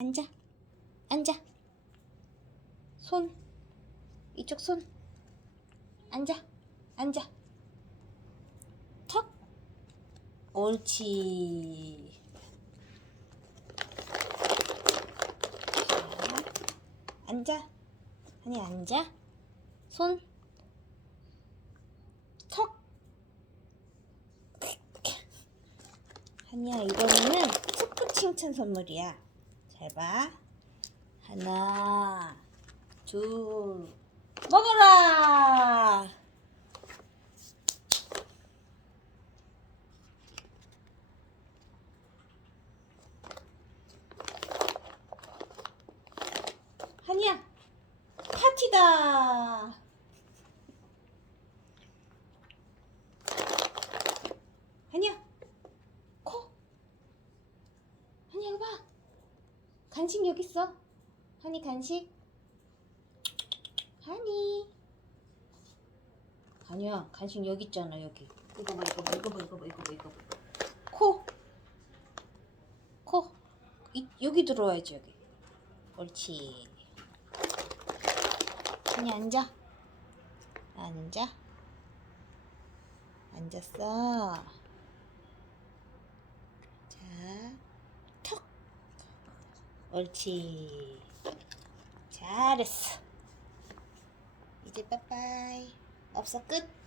앉아, 앉아. 손, 이쪽 손. 앉아, 앉아. 턱. 옳지. 자, 앉아. 아니, 앉아. 손, 턱. 한이야, 이번에는 스프 칭찬 선물이야. 잘 봐. 하나, 둘, 먹어라! 한이야, 파티다! 한이야, 코! 한이야, 이거 봐! 간식 여기 있어. 한이 간식. 한이. 아니야, 간식 여기 있잖아, 여기. 이거 봐, 이거 봐, 이거 봐, 이거 봐, 이거 봐, 이거 봐. 코. 코. 여기 들어와야지, 여기. 옳지. 한이 앉아. 앉아. 앉았어. 자, 턱. 옳지. 잘했어. 이제 빠빠이. 없어, 끝.